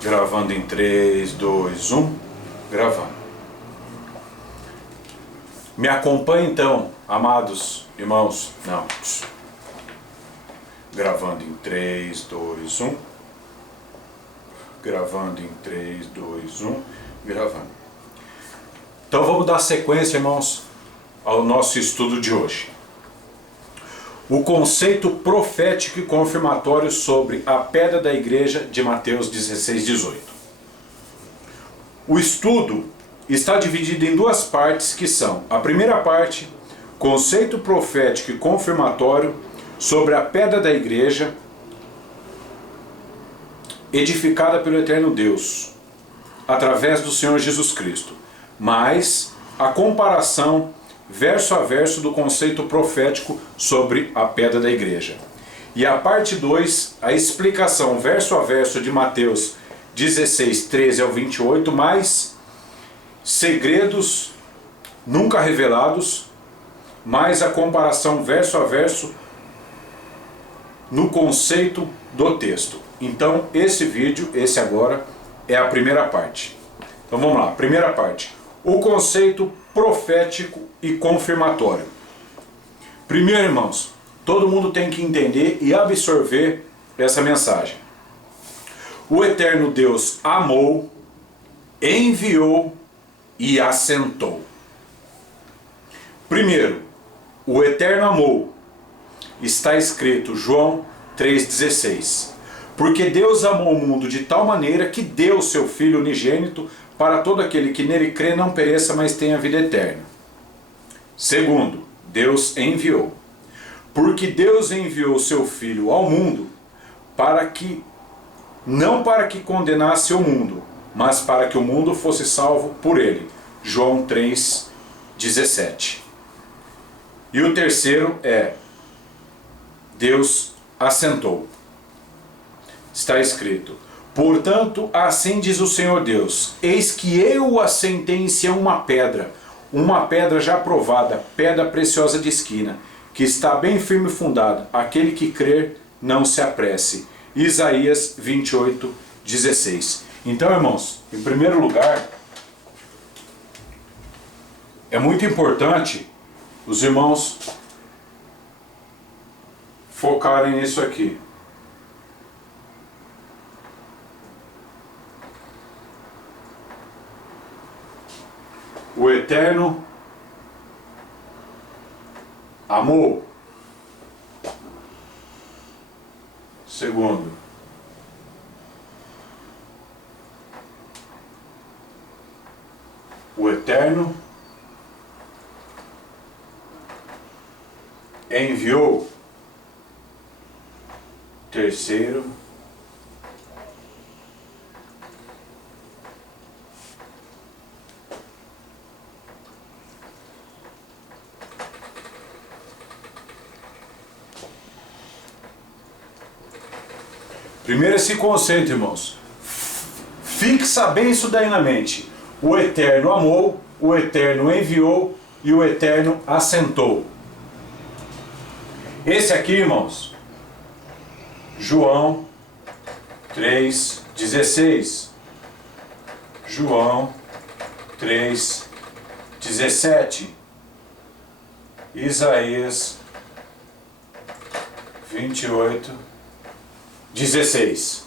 Gravando em 3, 2, 1. Gravando. Me acompanhe então, amados irmãos. Não. Gravando em 3, 2, 1. Gravando em 3, 2, 1. Gravando. Então vamos dar sequência, irmãos, ao nosso estudo de hoje. O conceito profético e confirmatório sobre a pedra da igreja de Mateus 16, 18. O estudo está dividido em duas partes que são: a primeira parte, conceito profético e confirmatório sobre a pedra da igreja edificada pelo eterno Deus, através do Senhor Jesus Cristo, mais a comparação verso a verso do conceito profético sobre a pedra da igreja. E a parte 2, a explicação verso a verso de Mateus 16, 13 ao 28, mais segredos nunca revelados, mais a comparação verso a verso no conceito do texto. Então esse vídeo, esse agora, é a primeira parte. Então vamos lá, primeira parte. O conceito profético e confirmatório. Primeiro, irmãos, todo mundo tem que entender e absorver essa mensagem. O eterno Deus amou, enviou e assentou. Primeiro, o eterno amou. Está escrito João 3,16. Porque Deus amou o mundo de tal maneira que deu seu Filho unigênito para todo aquele que nele crê não pereça, mas tenha vida eterna. Segundo, Deus enviou. Porque Deus enviou seu Filho ao mundo não para que condenasse o mundo, mas para que o mundo fosse salvo por ele. João 3,17. E o terceiro é: Deus assentou. Está escrito: portanto, assim diz o Senhor Deus: eis que eu assentei em Sião uma pedra já provada, pedra preciosa de esquina, que está bem firme fundada. Aquele que crer, não se apresse. Isaías 28, 16. Então, irmãos, em primeiro lugar, é muito importante os irmãos focarem nisso aqui. O eterno amou. Segundo, o eterno enviou. Terceiro, primeiro esse conceito, irmãos. Fixa bem isso daí na mente. O eterno amou, o eterno enviou e o eterno assentou. Esse aqui, irmãos, João 3,16. João 3,17. Isaías 28, 16.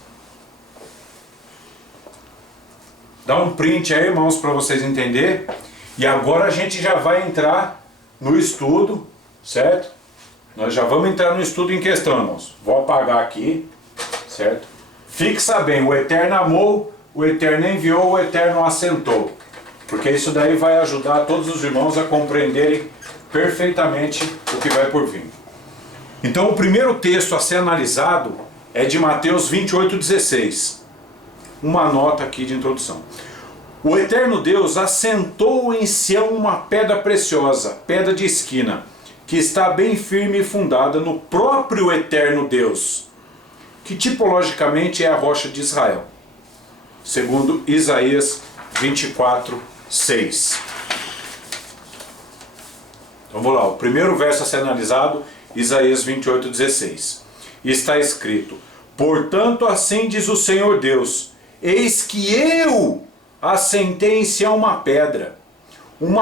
Dá um print aí, irmãos, para vocês entenderem. E agora a gente já vai entrar no estudo, certo? Nós já vamos entrar no estudo em questão, irmãos. Vou apagar aqui, certo? Fixa bem, o eterno amou, o eterno enviou, o eterno assentou. Porque isso daí vai ajudar todos os irmãos a compreenderem perfeitamente o que vai por vir. Então o primeiro texto a ser analisado é de Mateus 28, 16. Uma nota aqui de introdução. O eterno Deus assentou em Sião uma pedra preciosa, pedra de esquina, que está bem firme e fundada no próprio eterno Deus, que tipologicamente é a rocha de Israel, segundo Isaías 24, 6. Então vamos lá, o primeiro verso a ser analisado, Isaías 28, 16. E está escrito: portanto assim diz o Senhor Deus: eis que eu assentei em Sião uma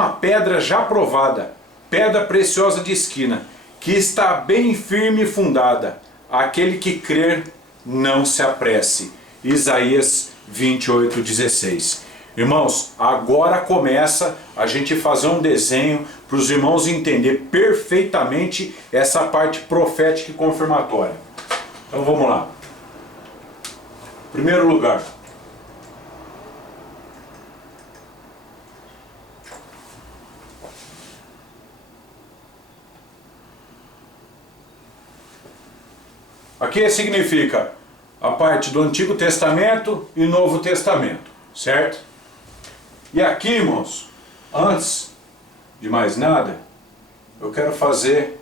pedra já provada, pedra preciosa de esquina, que está bem firme e fundada. Aquele que crer, não se apresse. Isaías 28:16. Irmãos, agora começa a gente fazer um desenho para os irmãos entender perfeitamente essa parte profética e confirmatória. Então vamos lá. Primeiro lugar. Aqui significa a parte do Antigo Testamento e Novo Testamento, certo? E aqui, irmãos, antes de mais nada, eu quero fazer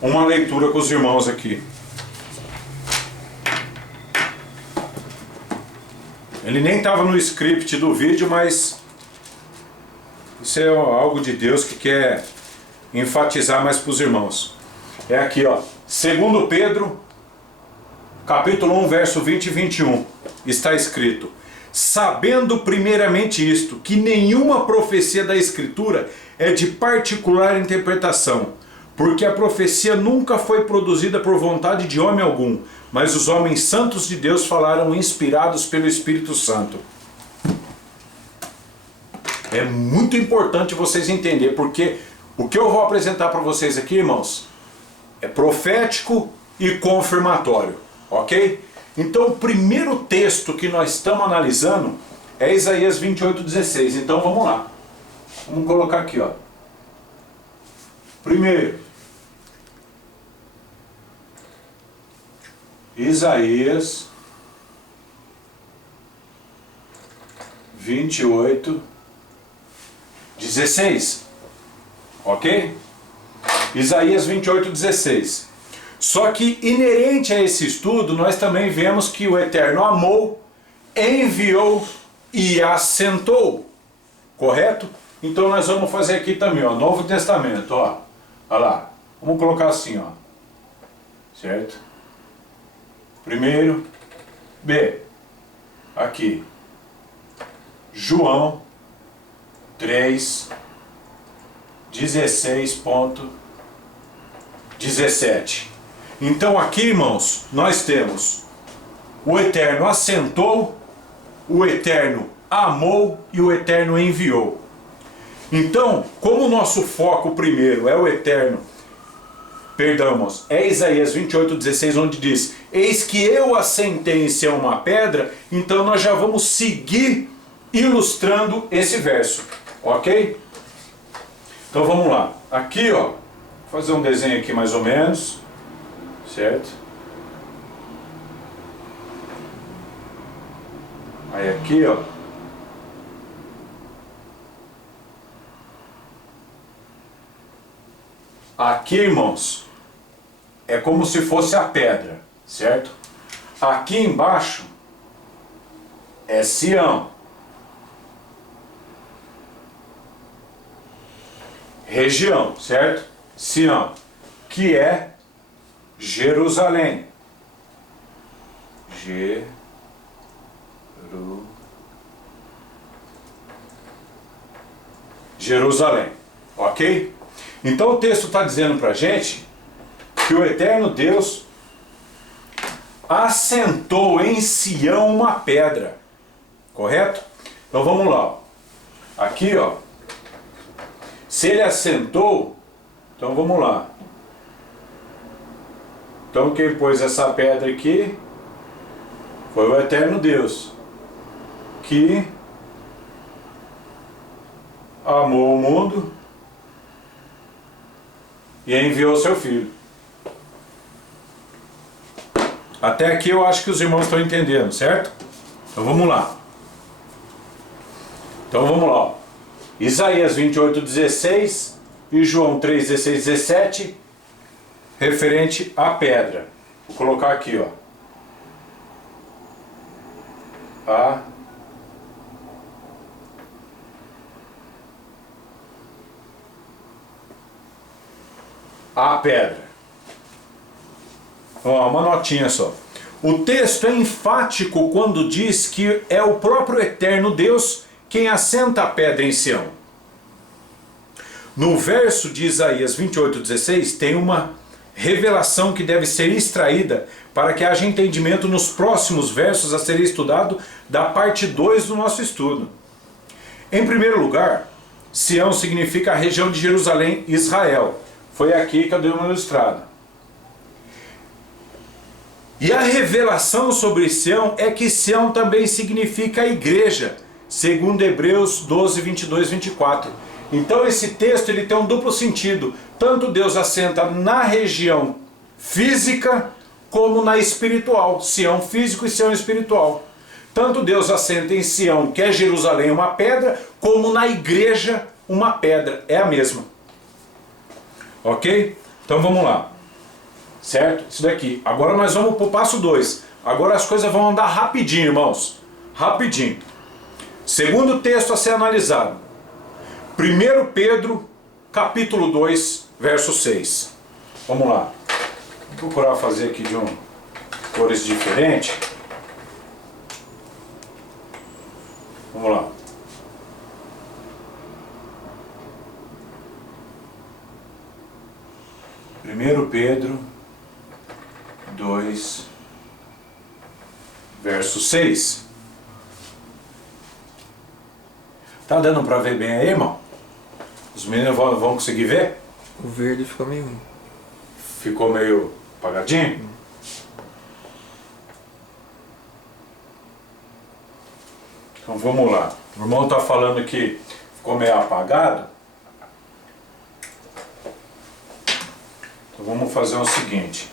uma leitura com os irmãos aqui. Ele nem estava no script do vídeo, mas isso é algo de Deus que quer enfatizar mais para os irmãos. É aqui, ó, 2 Pedro, capítulo 1, verso 20 e 21, está escrito: sabendo primeiramente isto, que nenhuma profecia da Escritura é de particular interpretação, porque a profecia nunca foi produzida por vontade de homem algum, mas os homens santos de Deus falaram inspirados pelo Espírito Santo. É muito importante vocês entenderem, porque o que eu vou apresentar para vocês aqui, irmãos, é profético e confirmatório, ok? Então o primeiro texto que nós estamos analisando é Isaías 28:16. Então vamos lá. Vamos colocar aqui, ó. Primeiro, Isaías 28:16. Ok? Isaías 28:16. Só que inerente a esse estudo, nós também vemos que o Eterno amou, enviou e assentou. Correto? Então nós vamos fazer aqui também, ó, Novo Testamento, ó. Olha lá. Vamos colocar assim, ó. Certo? Primeiro, B. Aqui. João 3:16.17. Então aqui, irmãos, nós temos o Eterno assentou, o Eterno amou e o Eterno enviou. Então, como o nosso foco primeiro é o Eterno, perdão, irmãos, é Isaías 28:16, onde diz: eis que eu assentei em Sião uma pedra. Então nós já vamos seguir ilustrando esse verso, ok? Então vamos lá. Aqui, ó, vou fazer um desenho aqui mais ou menos, certo? Aí aqui, ó, aqui, irmãos, é como se fosse a pedra, certo? Aqui embaixo é Sião, região, certo? Sião, que é Jerusalém. Jerusalém, ok? Então o texto está dizendo para a gente que o Eterno Deus assentou em Sião uma pedra, correto? Então vamos lá, ó. Aqui, ó, se ele assentou, então vamos lá. Então quem pôs essa pedra aqui foi o Eterno Deus, que amou o mundo e enviou seu Filho. Até aqui eu acho que os irmãos estão entendendo, certo? Então vamos lá. Então vamos lá, ó. Isaías 28:16 e João 3:16-17, referente à pedra. Vou colocar aqui, ó. A a pedra. Ó, uma notinha só. O texto é enfático quando diz que é o próprio eterno Deus quem assenta a pedra em Sião. No verso de Isaías 28:16 tem uma revelação que deve ser extraída para que haja entendimento nos próximos versos a ser estudado da parte 2 do nosso estudo. Em primeiro lugar, Sião significa a região de Jerusalém, Israel. Foi aqui que eu dei uma ilustrada. E a revelação sobre Sião é que Sião também significa a igreja, segundo Hebreus 12, 22, 24. Então esse texto ele tem um duplo sentido. Tanto Deus assenta na região física como na espiritual. Sião físico e Sião espiritual. Tanto Deus assenta em Sião, que é Jerusalém, uma pedra, como na igreja uma pedra. É a mesma. Ok? Então vamos lá. Certo? Isso daqui. Agora nós vamos para o passo 2. Agora as coisas vão andar rapidinho, irmãos. Rapidinho. Segundo texto a ser analisado. 1 Pedro, capítulo 2, verso 6. Vamos lá. Vou procurar fazer aqui de cores diferentes. Vamos lá. Primeiro Pedro 2, verso 6. Tá dando para ver bem aí, irmão? Os meninos vão conseguir ver? O verde ficou meio ruim. Ficou meio apagadinho? Então vamos lá. O irmão está falando que ficou meio apagado. Então vamos fazer o seguinte.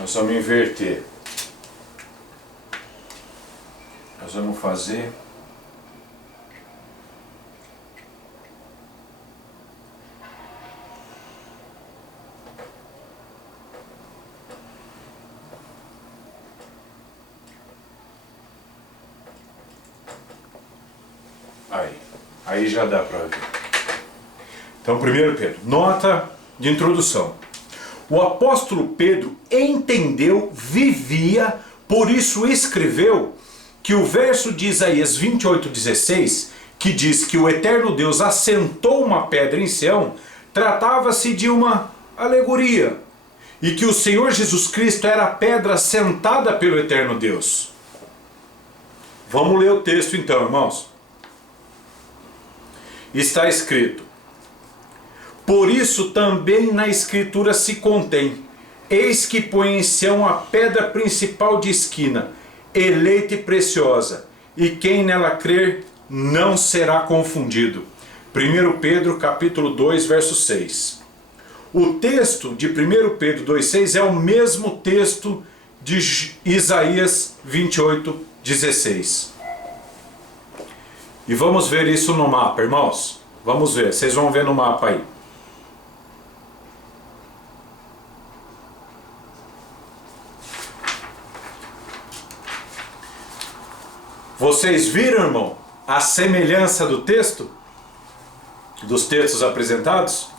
Nós vamos inverter. Nós vamos fazer... Aí já dá para ver. Então, 1 Pedro, nota de introdução. O apóstolo Pedro entendeu, vivia, por isso escreveu que o verso de Isaías 28:16, que diz que o eterno Deus assentou uma pedra em Sião, tratava-se de uma alegoria, e que o Senhor Jesus Cristo era a pedra assentada pelo eterno Deus. Vamos ler o texto então, irmãos. Está escrito: por isso também na escritura se contém: eis que põe em Sião a pedra principal de esquina, eleita e preciosa, e quem nela crer não será confundido. 1 Pedro capítulo 2, verso 6. O texto de 1 Pedro 2,6 é o mesmo texto de Isaías 28:16. E vamos ver isso no mapa, irmãos. Vamos ver, vocês vão ver no mapa aí. Vocês viram, irmão, a semelhança do texto? Dos textos apresentados?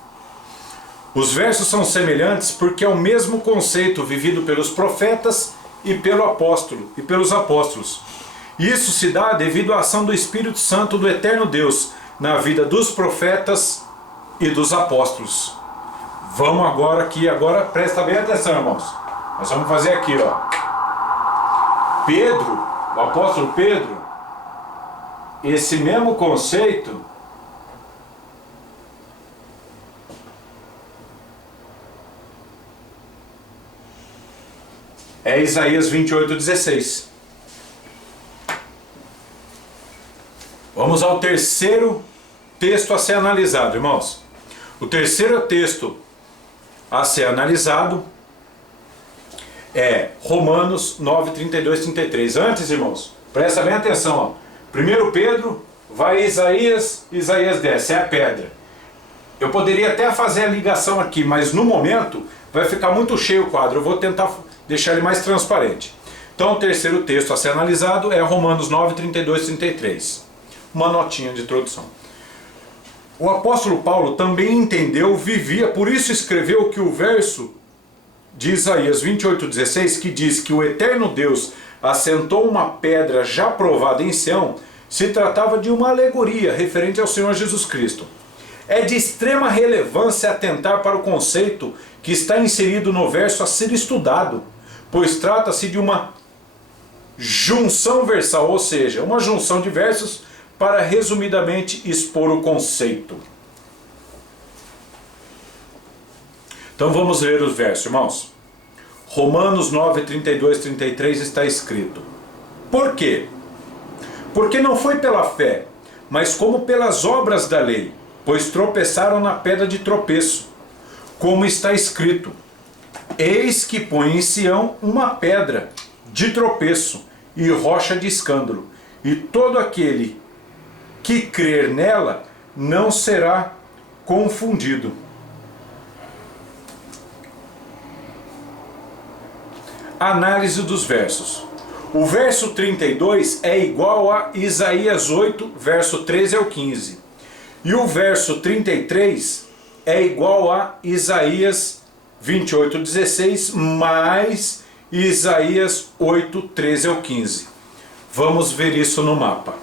Os versos são semelhantes porque é o mesmo conceito vivido pelos profetas e pelo apóstolo e pelos apóstolos. Isso se dá devido à ação do Espírito Santo do eterno Deus na vida dos profetas e dos apóstolos. Vamos agora aqui, agora presta bem atenção, irmãos. Nós vamos fazer aqui, ó. Pedro, o apóstolo Pedro, esse mesmo conceito é Isaías 28:16. Vamos ao terceiro texto a ser analisado, irmãos. O terceiro texto a ser analisado é Romanos 9, 32, 33. Antes, irmãos, presta bem atenção. Ó. 1 Pedro, vai Isaías, Isaías desce, é a pedra. Eu poderia até fazer a ligação aqui, mas no momento vai ficar muito cheio o quadro. Eu vou tentar deixar ele mais transparente. Então, o terceiro texto a ser analisado é Romanos 9, 32, 33. Uma notinha de introdução. O apóstolo Paulo também entendeu, vivia, por isso escreveu que o verso de Isaías 28,16, que diz que o eterno Deus assentou uma pedra já provada em Sião, se tratava de uma alegoria referente ao Senhor Jesus Cristo. É de extrema relevância atentar para o conceito que está inserido no verso a ser estudado, pois trata-se de uma junção versal, ou seja, uma junção de versos para resumidamente expor o conceito. Então vamos ler os versos, irmãos. Romanos 9, 32, 33 está escrito: Por quê? Porque não foi pela fé, mas como pelas obras da lei, pois tropeçaram na pedra de tropeço. Como está escrito: Eis que põe em Sião uma pedra de tropeço e rocha de escândalo, e todo aquele que crer nela não será confundido. Análise dos versos. O verso 32 é igual a Isaías 8, verso 13 ao 15. E o verso 33 é igual a Isaías 28, 16, mais Isaías 8, 13 ao 15. Vamos ver isso no mapa.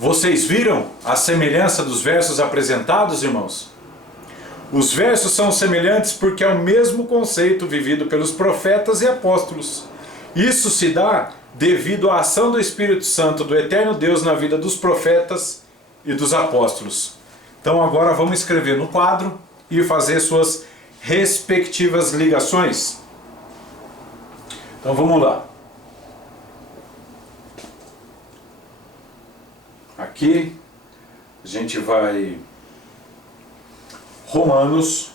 Vocês viram a semelhança dos versos apresentados, irmãos? Os versos são semelhantes porque é o mesmo conceito vivido pelos profetas e apóstolos. Isso se dá devido à ação do Espírito Santo do eterno Deus na vida dos profetas e dos apóstolos. Então agora vamos escrever no quadro e fazer suas respectivas ligações. Então vamos lá. Aqui a gente vai Romanos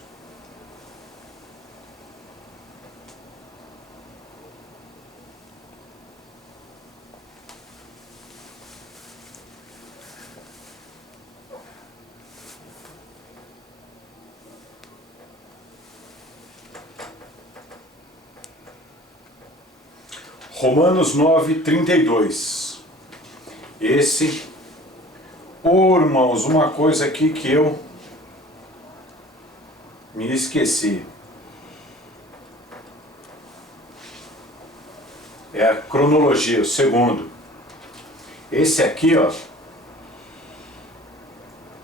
Romanos 9, 32. Esse, irmãos, uma coisa aqui que eu me esqueci. É a cronologia, o segundo. Esse aqui, ó,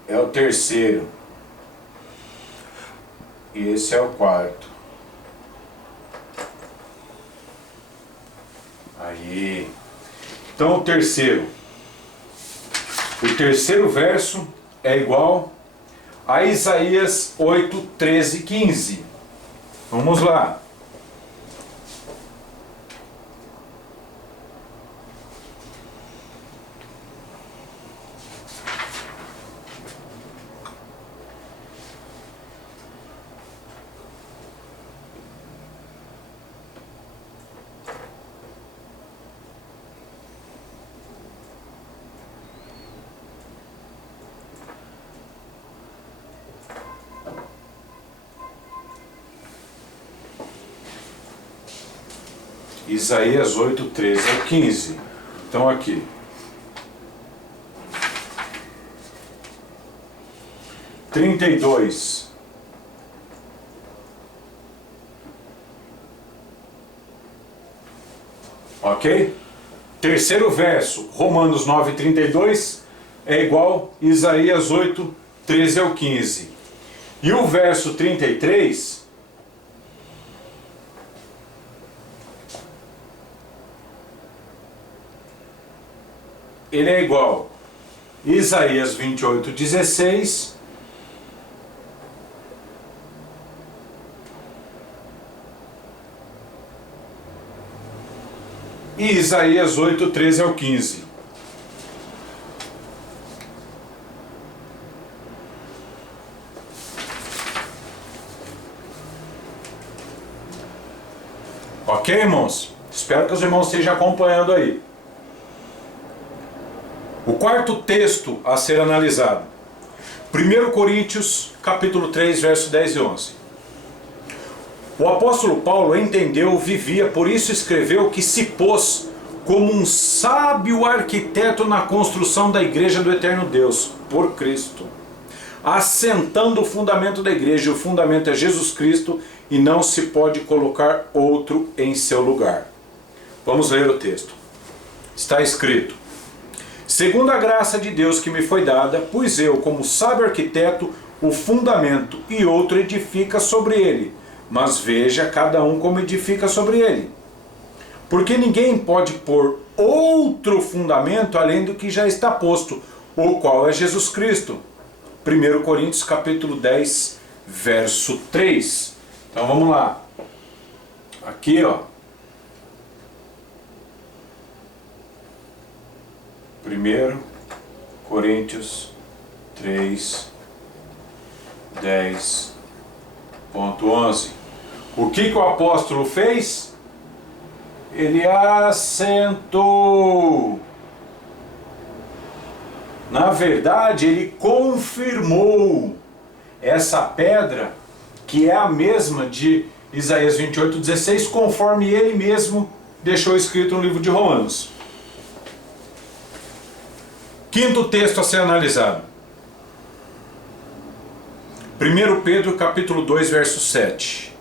é o terceiro. E esse é o quarto. Aí. Então o terceiro verso é igual a Isaías 8, 13, 15. Vamos lá. Isaías 8, 13 ao 15. Então aqui. Trinta e dois. Ok? Terceiro verso, Romanos 9, 32, é igual a Isaías 8, 13 ao 15. E o verso 33... ele é igual a Isaías 28, 16 e Isaías 8, 13 ao 15. Ok, irmãos? Espero que os irmãos estejam acompanhando aí. O quarto texto a ser analisado. 1 Coríntios, capítulo 3, verso 10 e 11. O apóstolo Paulo entendeu, vivia, por isso escreveu que se pôs como um sábio arquiteto na construção da igreja do eterno Deus, por Cristo, assentando o fundamento da igreja. O fundamento é Jesus Cristo e não se pode colocar outro em seu lugar. Vamos ler o texto. Está escrito: segundo a graça de Deus que me foi dada, pus eu, como sábio arquiteto, o fundamento, e outro edifica sobre ele. Mas veja cada um como edifica sobre ele. Porque ninguém pode pôr outro fundamento além do que já está posto, o qual é Jesus Cristo. 1 Coríntios capítulo 10, verso 3. Então vamos lá. Aqui, ó. 1 Coríntios 3, 10.11. O que o apóstolo fez? Ele assentou. Na verdade, ele confirmou essa pedra, que é a mesma de Isaías 28:16, conforme ele mesmo deixou escrito no livro de Romanos. Quinto texto a ser analisado. 1 Pedro capítulo 2, verso 7.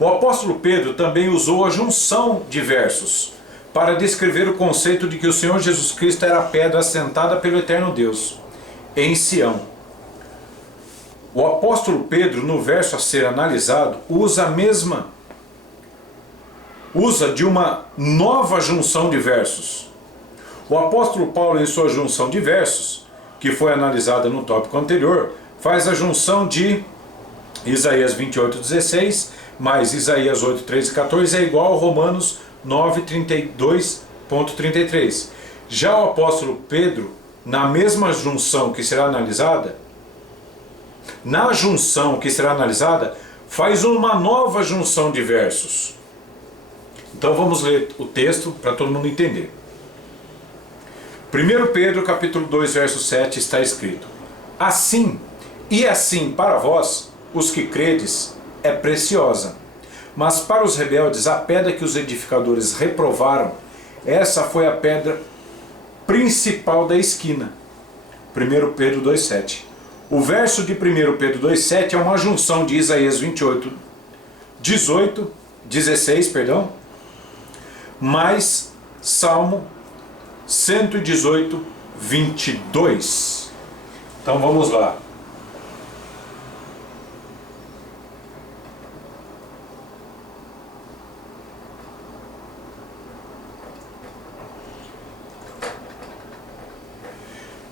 O apóstolo Pedro também usou a junção de versos para descrever o conceito de que o Senhor Jesus Cristo era a pedra assentada pelo eterno Deus em Sião. O apóstolo Pedro, no verso a ser analisado, usa de uma nova junção de versos. O apóstolo Paulo, em sua junção de versos, que foi analisada no tópico anterior, faz a junção de Isaías 28:16 mais Isaías 8, 13 e 14 é igual a Romanos 9, 32.33. Já o apóstolo Pedro, na mesma junção que será analisada, faz uma nova junção de versos. Então vamos ler o texto para todo mundo entender. 1 Pedro capítulo 2, verso 7 está escrito: assim para vós, os que credes, é preciosa. Mas para os rebeldes, a pedra que os edificadores reprovaram, essa foi a pedra principal da esquina. 1 Pedro 2,7. O verso de 1 Pedro 2,7 é uma junção de Isaías 16, mais Salmo 118, 22. Então vamos lá.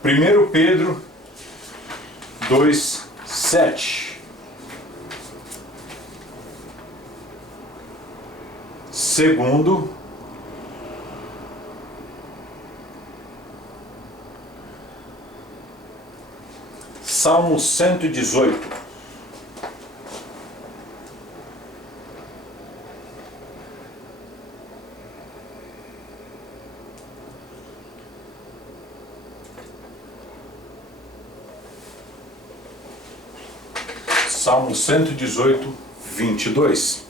Primeiro Pedro 2, 7. Segundo Salmo 118. Salmo 118, 22.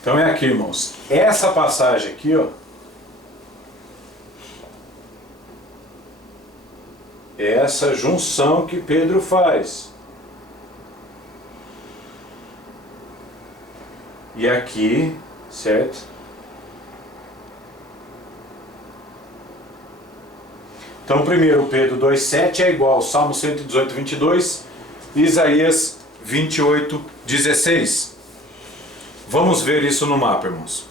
Então é aqui, irmãos. Essa passagem aqui, ó, é essa junção que Pedro faz. E aqui, certo? Então, 1 Pedro 2,7 é igual ao Salmo 118, 22, Isaías 28, 16. Vamos ver isso no mapa, irmãos.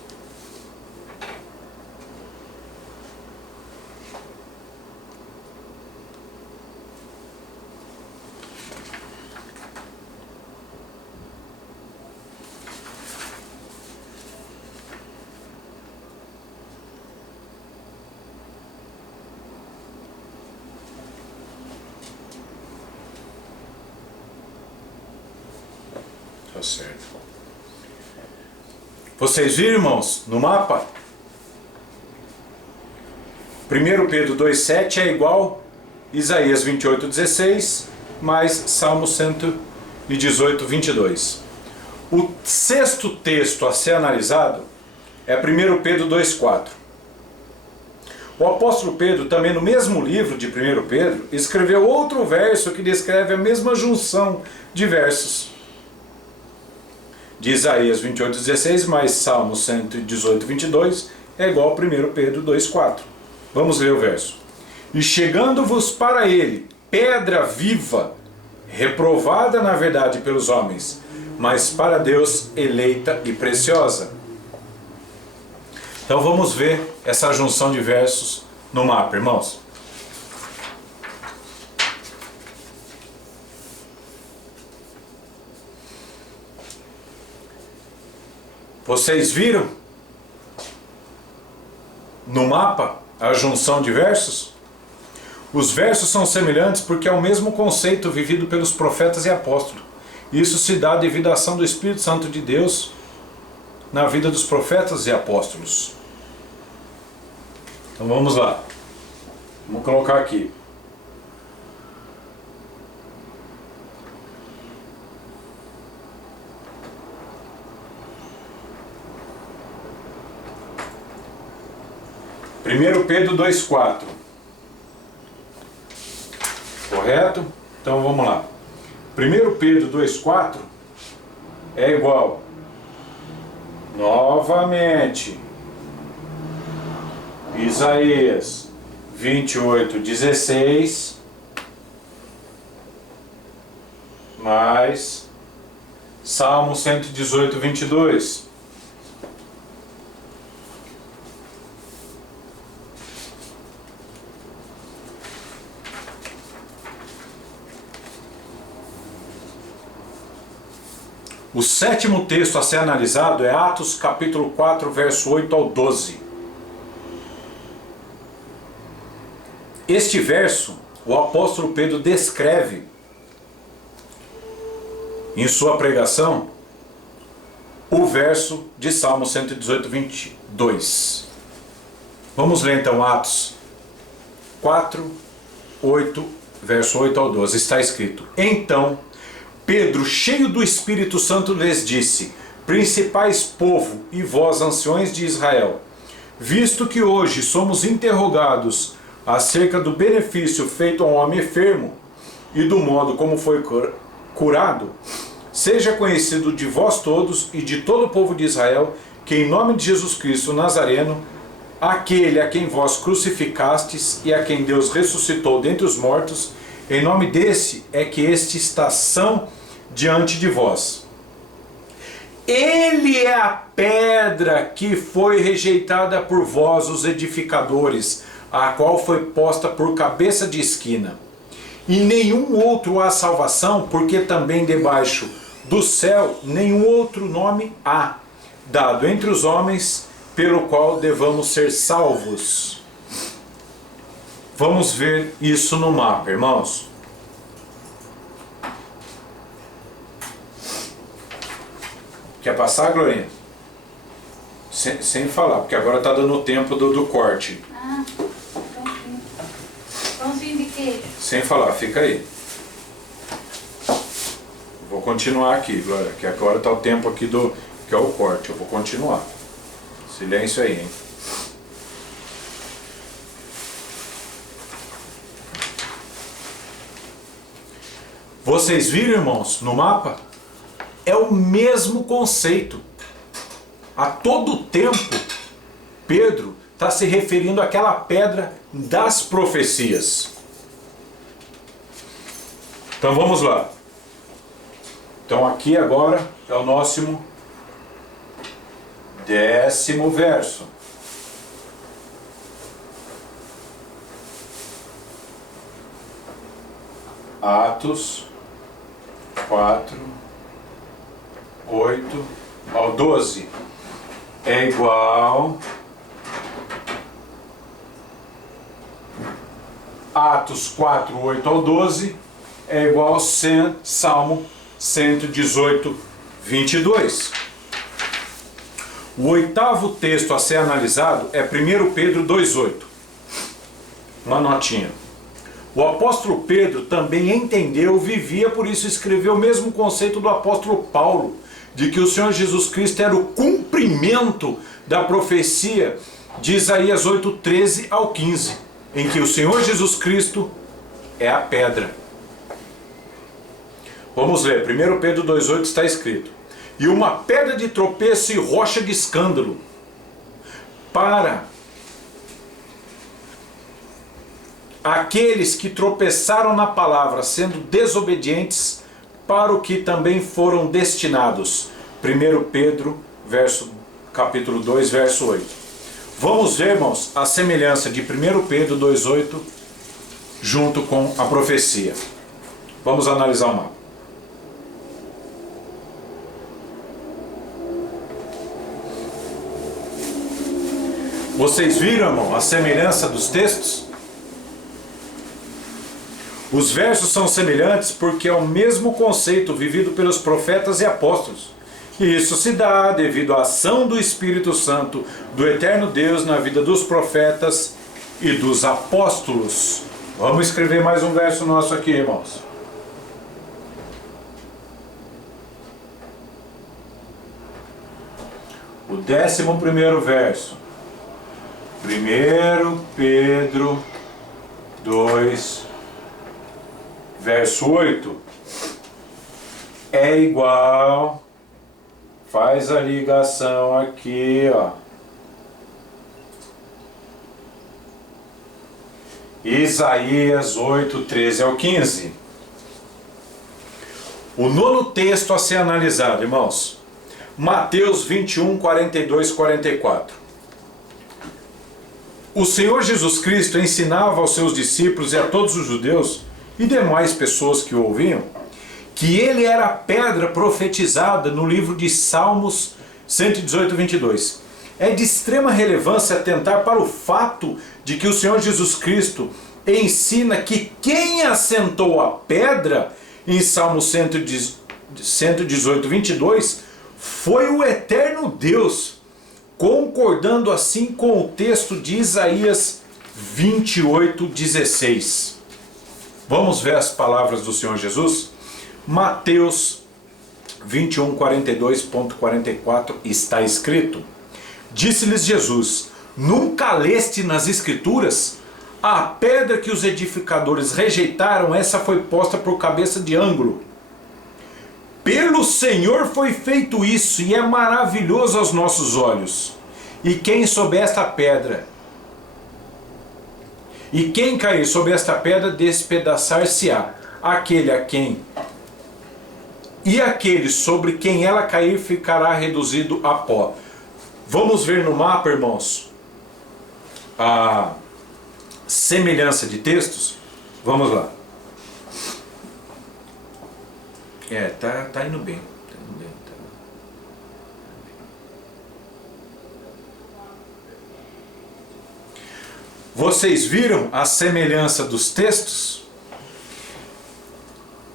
Tá certo. Vocês viram, irmãos, no mapa? 1 Pedro 2,7 é igual Isaías 28,16 mais Salmo 118,22. O sexto texto a ser analisado é 1 Pedro 2,4. O apóstolo Pedro, também no mesmo livro de 1 Pedro, escreveu outro verso que descreve a mesma junção de versos. De Isaías 28,16 mais Salmo 118,22 é igual a 1 Pedro 2,4. Vamos ler o verso. E chegando-vos para ele, pedra viva, reprovada na verdade pelos homens, mas para Deus eleita e preciosa. Então vamos ver essa junção de versos no mapa, irmãos. Vocês viram no mapa a junção de versos? Os versos são semelhantes porque é o mesmo conceito vivido pelos profetas e apóstolos. Isso se dá devido à ação do Espírito Santo de Deus na vida dos profetas e apóstolos. Então vamos lá. Vamos colocar aqui. Primeiro Pedro 2,4. Correto? Então vamos lá. 1 Pedro 2,4 é igual, novamente, Isaías 28,16 mais Salmo 118,22. O sétimo texto a ser analisado é Atos capítulo 4, verso 8 ao 12. Este verso, o apóstolo Pedro descreve em sua pregação o verso de Salmo 118,22. Vamos ler então Atos 4, 8, verso 8 ao 12. Está escrito: Então Pedro, cheio do Espírito Santo, lhes disse: Principais povo e vós, anciões de Israel, visto que hoje somos interrogados acerca do benefício feito a um homem enfermo e do modo como foi curado, seja conhecido de vós todos e de todo o povo de Israel que em nome de Jesus Cristo Nazareno, aquele a quem vós crucificastes e a quem Deus ressuscitou dentre os mortos, em nome desse é que este está são diante de vós. Ele é a pedra que foi rejeitada por vós, os edificadores, a qual foi posta por cabeça de esquina. E nenhum outro há salvação, porque também debaixo do céu nenhum outro nome há, dado entre os homens, pelo qual devamos ser salvos. Vamos ver isso no mapa, irmãos. Quer passar, Glorinha? Sem falar, porque agora está dando o tempo do corte. Ah, pãozinho de queijo. Sem falar, fica aí. Vou continuar aqui, Glória, que agora está o tempo aqui que é o corte. Eu vou continuar. Silêncio aí, hein? Vocês viram, irmãos, no mapa? É o mesmo conceito. A todo tempo, Pedro está se referindo àquela pedra das profecias. Então vamos lá. Então aqui agora é o nosso 10º verso. Atos 4, 8 ao 12 é igual Atos 4, 8 ao 12 é igual ao Salmo 118, 22. O oitavo texto a ser analisado é 1 Pedro 2,8. uma notinha. O apóstolo Pedro também entendeu, vivia, por isso escreveu o mesmo conceito do apóstolo Paulo, de que o Senhor Jesus Cristo era o cumprimento da profecia de Isaías 8:13 ao 15, em que o Senhor Jesus Cristo é a pedra. Vamos ler, 1 Pedro 2,8 está escrito: e uma pedra de tropeço e rocha de escândalo para aqueles que tropeçaram na palavra, sendo desobedientes, para o que também foram destinados. 1 Pedro, capítulo 2, verso 8. Vamos ver, irmãos, a semelhança de 1 Pedro 2,8 junto com a profecia. Vamos analisar o mapa. Vocês viram, irmão, a semelhança dos textos? Os versos são semelhantes porque é o mesmo conceito vivido pelos profetas e apóstolos. E isso se dá devido à ação do Espírito Santo, do eterno Deus, na vida dos profetas e dos apóstolos. Vamos escrever mais um verso nosso aqui, irmãos. O 11º verso. 1 Pedro 2, verso 8. É igual, faz a ligação aqui, ó. Isaías 8, 13 ao 15. O nono texto a ser analisado, irmãos. Mateus 21, 42, 44. O Senhor Jesus Cristo ensinava aos seus discípulos e a todos os judeus e demais pessoas que o ouviam, que ele era a pedra profetizada no livro de Salmos 118, 22. É de extrema relevância atentar para o fato de que o Senhor Jesus Cristo ensina que quem assentou a pedra em Salmo 118, 22 foi o eterno Deus, concordando assim com o texto de Isaías 28, 16. Vamos ver as palavras do Senhor Jesus? Mateus 21, 42.44 está escrito: disse-lhes Jesus: nunca leste nas Escrituras? A pedra que os edificadores rejeitaram, essa foi posta por cabeça de ângulo. Pelo Senhor foi feito isso, e é maravilhoso aos nossos olhos. E quem sob esta pedra, e quem cair sob esta pedra, despedaçar-se-á. Aquele a quem, e aquele sobre quem ela cair, ficará reduzido a pó. Vamos ver no mapa, irmãos, a semelhança de textos. Vamos lá. Tá indo bem. Vocês viram a semelhança dos textos?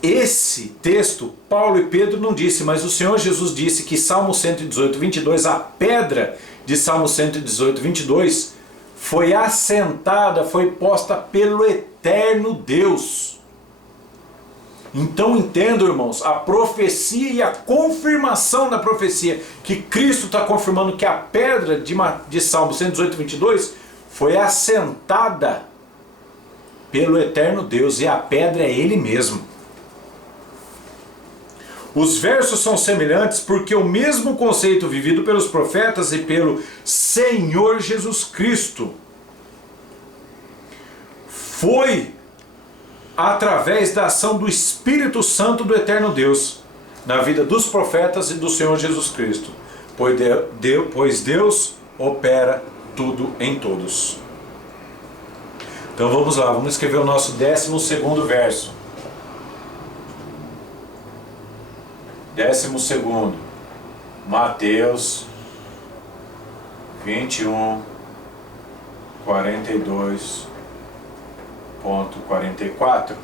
Esse texto, Paulo e Pedro não disse, mas o Senhor Jesus disse que Salmo 118, 22, a pedra de Salmo 118, 22, foi assentada, foi posta pelo eterno Deus. Então entendo, irmãos, a profecia e a confirmação da profecia, que Cristo está confirmando que a pedra de Salmo 118, 22 foi assentada pelo eterno Deus, e a pedra é Ele mesmo. Os versos são semelhantes porque o mesmo conceito vivido pelos profetas e pelo Senhor Jesus Cristo foi através da ação do Espírito Santo do eterno Deus na vida dos profetas e do Senhor Jesus Cristo, pois Deus opera tudo em todos. Então vamos lá, vamos escrever o nosso 12º verso. 12º, Mateus 21, 42.44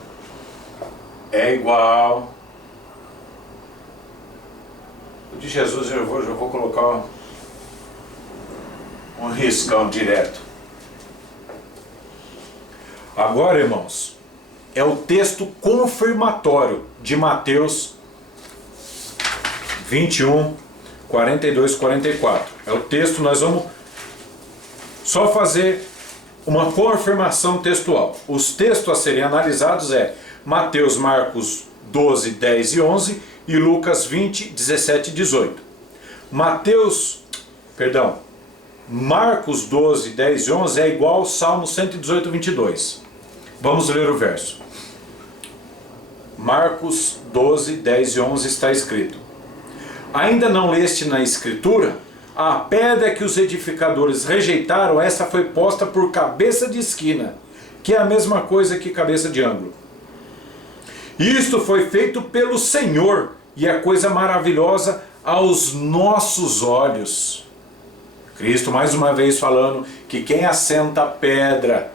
é igual. O de Jesus eu vou colocar um riscão direto. Agora, irmãos, é o texto confirmatório de Mateus 21, 42, 44. É o texto, nós vamos só fazer uma confirmação textual. Os textos a serem analisados é Mateus, Marcos 12, 10 e 11 e Lucas 20, 17 e 18. Marcos 12, 10 e 11 é igual ao Salmo 118, 22. Vamos ler o verso. Marcos 12, 10 e 11 está escrito: Ainda não leste na Escritura? A pedra que os edificadores rejeitaram, essa foi posta por cabeça de esquina, que é a mesma coisa que cabeça de ângulo. Isto foi feito pelo Senhor, e é coisa maravilhosa aos nossos olhos. Cristo mais uma vez falando que quem assenta a pedra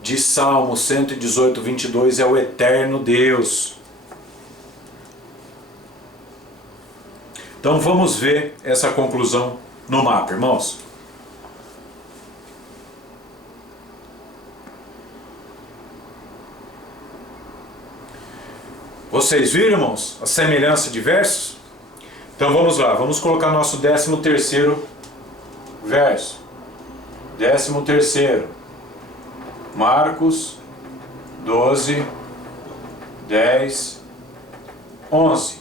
de Salmo 118, 22 é o eterno Deus. Então vamos ver essa conclusão no mapa, irmãos. Vocês viram, irmãos, a semelhança de versos? Então vamos lá, vamos colocar nosso 13º verso. 13º. Marcos 12, 10, 11.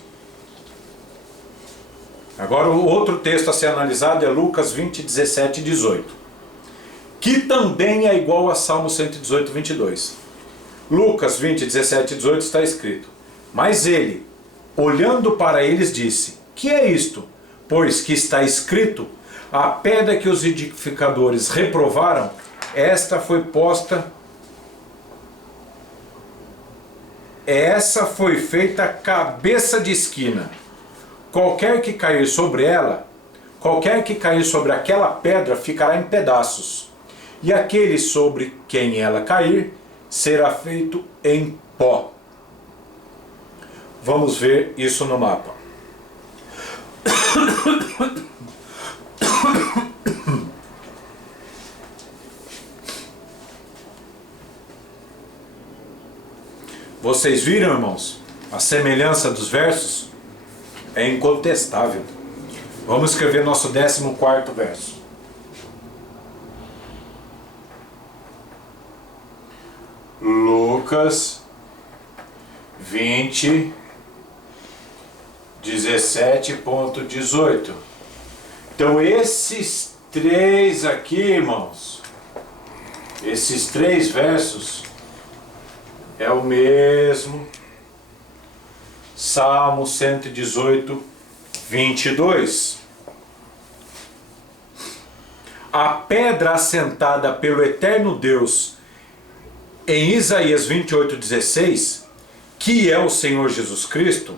Agora o outro texto a ser analisado é Lucas 20, 17 e 18, que também é igual a Salmo 118, 22. Lucas 20, 17 e 18 está escrito: Mas ele, olhando para eles, disse: Que é isto? Pois que está escrito: A pedra que os edificadores reprovaram, essa foi feita cabeça de esquina. Qualquer que cair sobre aquela pedra ficará em pedaços, e aquele sobre quem ela cair será feito em pó. Vamos ver isso no mapa. Vocês viram, irmãos? A semelhança dos versos é incontestável. Vamos escrever nosso 14º verso. Lucas 20, 17.18. Então esses três aqui, irmãos, esses três versos é o mesmo Salmo 118, 22. A pedra assentada pelo eterno Deus em Isaías 28, 16, que é o Senhor Jesus Cristo,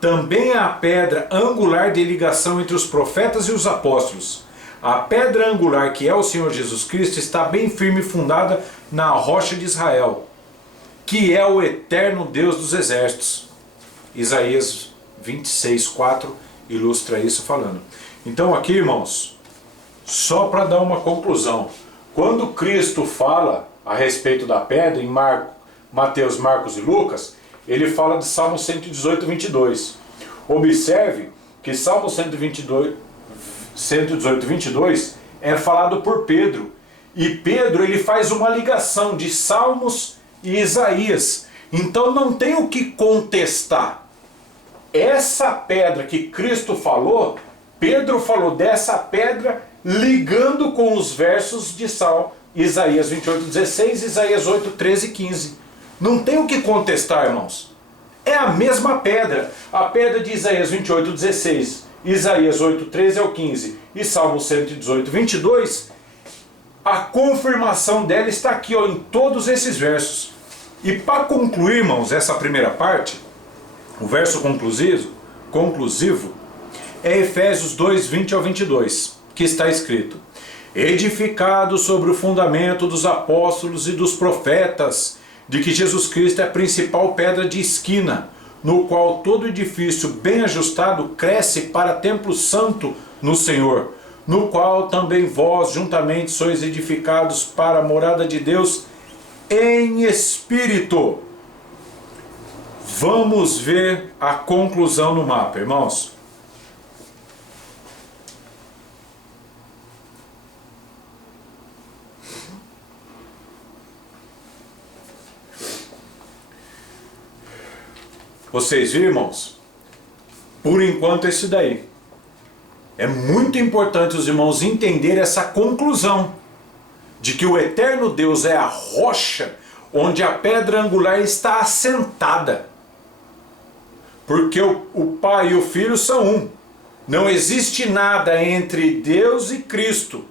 também é a pedra angular de ligação entre os profetas e os apóstolos. A pedra angular, que é o Senhor Jesus Cristo, está bem firme e fundada na rocha de Israel, que é o eterno Deus dos exércitos. Isaías 26, 4 ilustra isso falando. Então aqui, irmãos, só para dar uma conclusão, quando Cristo fala a respeito da pedra em Mateus, Marcos e Lucas, ele fala de Salmo 118, 22. Observe que Salmo 118, 22 é falado por Pedro, e Pedro ele faz uma ligação de Salmos e Isaías. Então não tem o que contestar. Essa pedra que Cristo falou, Pedro falou dessa pedra ligando com os versos de Isaías 28, 16, Isaías 8, 13 e 15. Não tem o que contestar, irmãos. É a mesma pedra. A pedra de Isaías 28, 16, Isaías 8, 13 ao 15 e Salmo 118, 22, a confirmação dela está aqui, ó, em todos esses versos. E para concluir, irmãos, essa primeira parte, o verso conclusivo é Efésios 2, 20 ao 22, que está escrito: edificado sobre o fundamento dos apóstolos e dos profetas, de que Jesus Cristo é a principal pedra de esquina, no qual todo edifício bem ajustado cresce para templo santo no Senhor, no qual também vós juntamente sois edificados para a morada de Deus em espírito. Vamos ver a conclusão no mapa, irmãos. Vocês viram, irmãos? Por enquanto, esse daí. É muito importante os irmãos entenderem essa conclusão de que o eterno Deus é a rocha onde a pedra angular está assentada. Porque o Pai e o Filho são um. Não existe nada entre Deus e Cristo.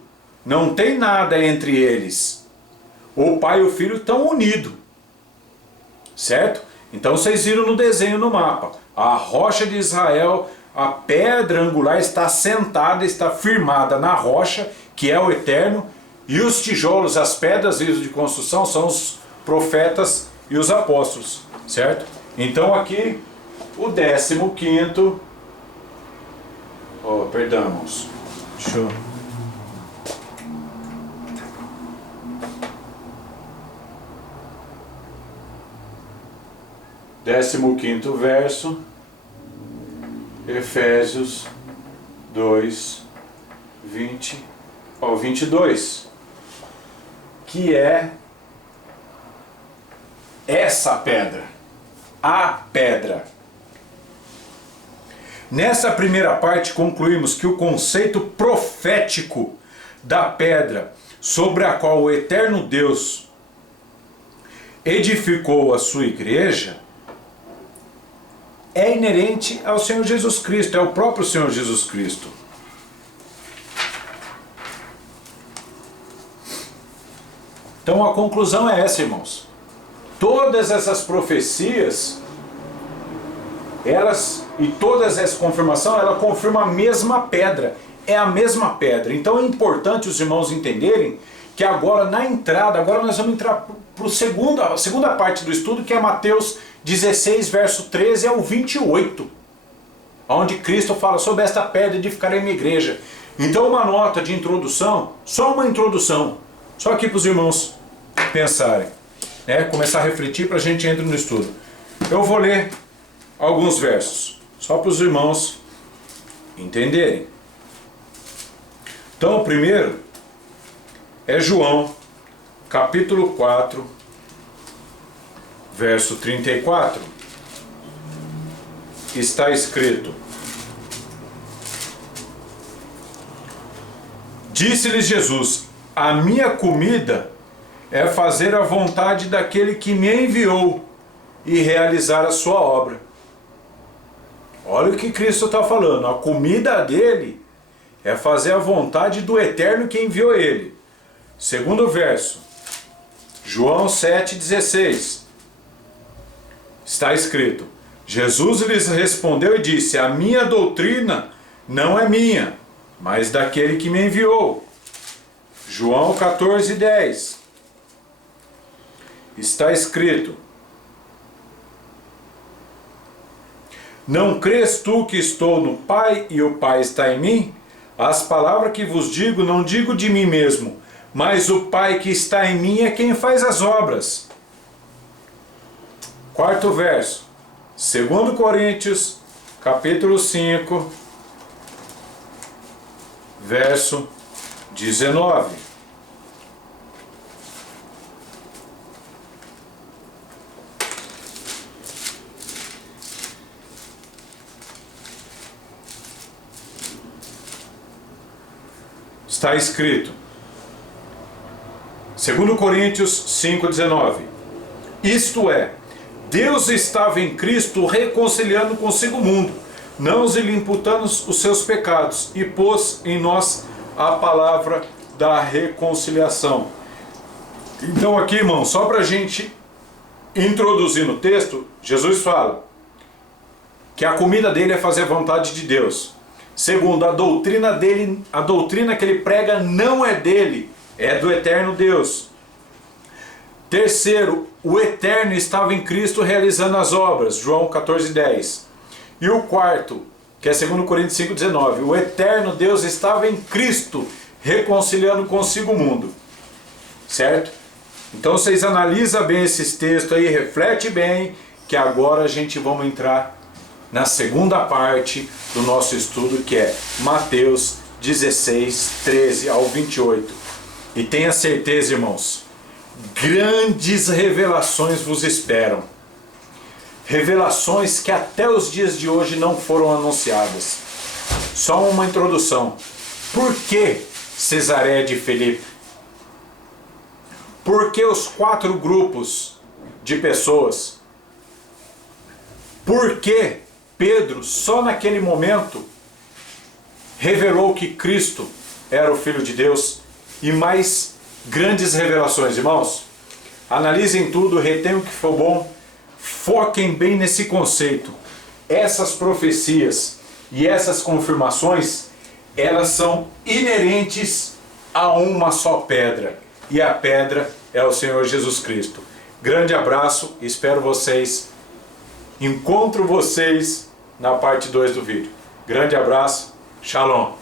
Não tem nada entre eles. O Pai e o Filho estão unidos. Certo? Então vocês viram no desenho no mapa. A rocha de Israel, a pedra angular está assentada, está firmada na rocha, que é o eterno. E os tijolos, as pedras de construção, são os profetas e os apóstolos. Certo? Então aqui, o 15º... Oh, perdão, irmãos. Deixa eu... Décimo-quinto verso, Efésios 2, 20 ao 22, que é essa pedra, a pedra. Nessa primeira parte concluímos que o conceito profético da pedra sobre a qual o eterno Deus edificou a sua igreja é inerente ao Senhor Jesus Cristo, é o próprio Senhor Jesus Cristo. Então a conclusão é essa, irmãos. Todas essas profecias, e todas essa confirmação, ela confirma a mesma pedra. É a mesma pedra. Então é importante os irmãos entenderem que agora na entrada, agora nós vamos entrar para a segunda parte do estudo, que é Mateus 16, verso 13 ao 28, onde Cristo fala sobre esta pedra edificarei minha igreja. Então uma nota de introdução, só uma introdução, só aqui para os irmãos pensarem, né? Começar a refletir para a gente entrar no estudo. Eu vou ler alguns versos, só para os irmãos entenderem. Então o primeiro é João, capítulo 4, verso 34, está escrito: Disse-lhes Jesus: a minha comida é fazer a vontade daquele que me enviou e realizar a sua obra. Olha o que Cristo está falando. A comida dele é fazer a vontade do eterno que enviou ele. Segundo verso, João 7,16. Está escrito: Jesus lhes respondeu e disse: a minha doutrina não é minha, mas daquele que me enviou. João 14,10. Está escrito: não crês tu que estou no Pai e o Pai está em mim? As palavras que vos digo, não digo de mim mesmo, mas o Pai que está em mim é quem faz as obras. Quarto verso, 2 Coríntios, capítulo 5, verso 19. Está escrito, 2 Coríntios 5,19. Isto é, Deus estava em Cristo reconciliando consigo o mundo, não lhe imputando os seus pecados, e pôs em nós a palavra da reconciliação. Então aqui, irmão, só para a gente introduzir no texto, Jesus fala que a comida dele é fazer a vontade de Deus. Segundo, a doutrina dele, a doutrina que ele prega não é dele, é do eterno Deus. Terceiro, o eterno estava em Cristo realizando as obras, João 14,10. E o quarto, que é 2 Coríntios 5,19. O eterno Deus estava em Cristo, reconciliando consigo o mundo. Certo? Então vocês analisam bem esses textos aí, reflete bem, que agora a gente vamos entrar na segunda parte do nosso estudo, que é Mateus 16, 13 ao 28. E tenha certeza, irmãos, grandes revelações vos esperam. Revelações que até os dias de hoje não foram anunciadas. Só uma introdução. Por que Cesareia de Filipe? Por que os 4 grupos de pessoas? Por que Pedro, só naquele momento, revelou que Cristo era o Filho de Deus? E mais grandes revelações, irmãos. Analisem tudo, retenham o que for bom, foquem bem nesse conceito. Essas profecias e essas confirmações, elas são inerentes a uma só pedra. E a pedra é o Senhor Jesus Cristo. Grande abraço, espero vocês. Encontro vocês na parte 2 do vídeo. Grande abraço, shalom.